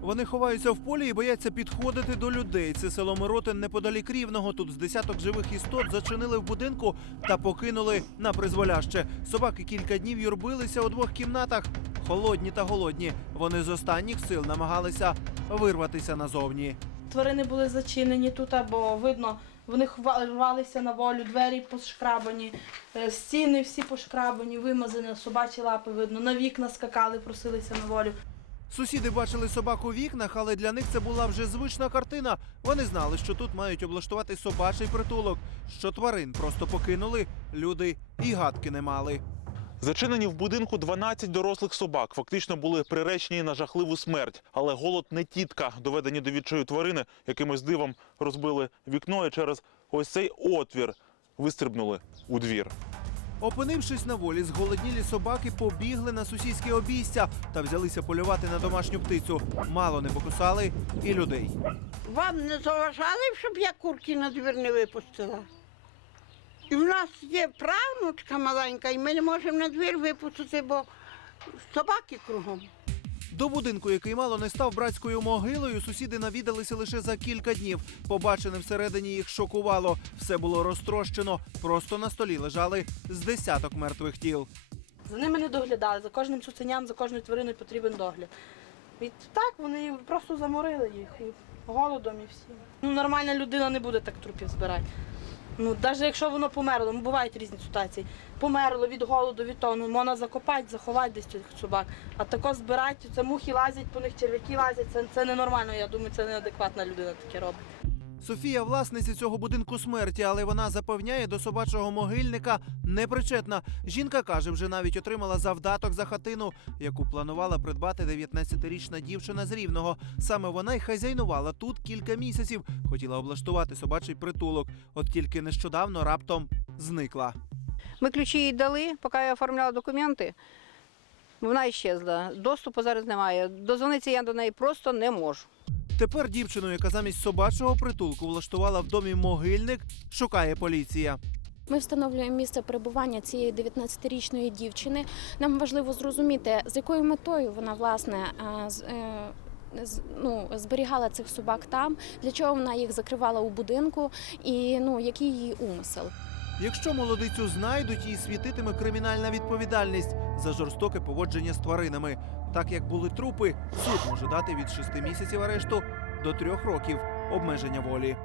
Вони ховаються в полі і бояться підходити до людей. Це село Миротин неподалік рівного. Тут з десяток живих істот зачинили в будинку та покинули на призволяще. Собаки кілька днів юрбилися у двох кімнатах. Холодні та голодні. Вони з останніх сил намагалися вирватися назовні. Тварини були зачинені тут, бо видно, вони рвалися на волю, двері пошкрабані, е, стіни всі пошкрабані, вимазані, собачі лапи видно, на вікна скакали, просилися на волю. Сусіди бачили собаку у вікнах, але для них це була вже звична картина. Вони знали, що тут мають облаштувати собачий притулок, що тварин просто покинули, люди і гадки не мали. Зачинені в будинку 12 дорослих собак фактично були приречені на жахливу смерть. Але голод не тітка, доведені до відчаю тварини, якимось дивом розбили вікно і через ось цей отвір вистрибнули у двір. Опинившись на волі, зголоднілі собаки побігли на сусідське обійстя та взялися полювати на домашню птицю. Мало не покусали і людей. Вам не заважали, щоб я курки на двір не випустила? І в нас є правнучка маленька, і ми не можемо на двір випустити, бо собаки кругом. До будинку, який мало не став братською могилою, сусіди навідалися лише за кілька днів. Побачене всередині їх шокувало. Все було розтрощено. Просто на столі лежали з десяток мертвих тіл. За ними не доглядали, за кожним цуценям, за кожною твариною потрібен догляд. І так вони просто заморили їх і голодом і всім. Ну, нормальна людина не буде так трупів збирати. Ну, навіть якщо воно померло, ну бувають різні ситуації. Померло від голоду, від того, ну можна закопати, заховати десь цих собак. А тако збирати, це мухи лазять, по них черв'яки лазять, це, це ненормально. Я думаю, це неадекватна людина таке робить. Софія власниця цього будинку смерті, але вона запевняє до собачого могильника непричетна. Жінка каже, вже навіть отримала завдаток за хатину, яку планувала придбати 19-річна дівчина з рівного. Саме вона й хазяйнувала тут кілька місяців. Хотіла облаштувати собачий притулок. От тільки нещодавно раптом зникла. Ми ключі їй дали, поки я оформляла документи. Вона іщезла. Доступу зараз немає. Дозвонитися я до неї просто не можу. Тепер дівчину, яка замість собачого притулку влаштувала в домі могильник, шукає поліція. Ми встановлюємо місце перебування цієї 19-річної дівчини. Нам важливо зрозуміти, з якою метою вона власне е, е, ну, зберігала цих собак там, для чого вона їх закривала у будинку, і ну який її умисел. Якщо молодицю знайдуть, їй світитиме кримінальна відповідальність за жорстоке поводження з тваринами. Так як були трупи, суд може дати від 6 місяців арешту до 3 років обмеження волі.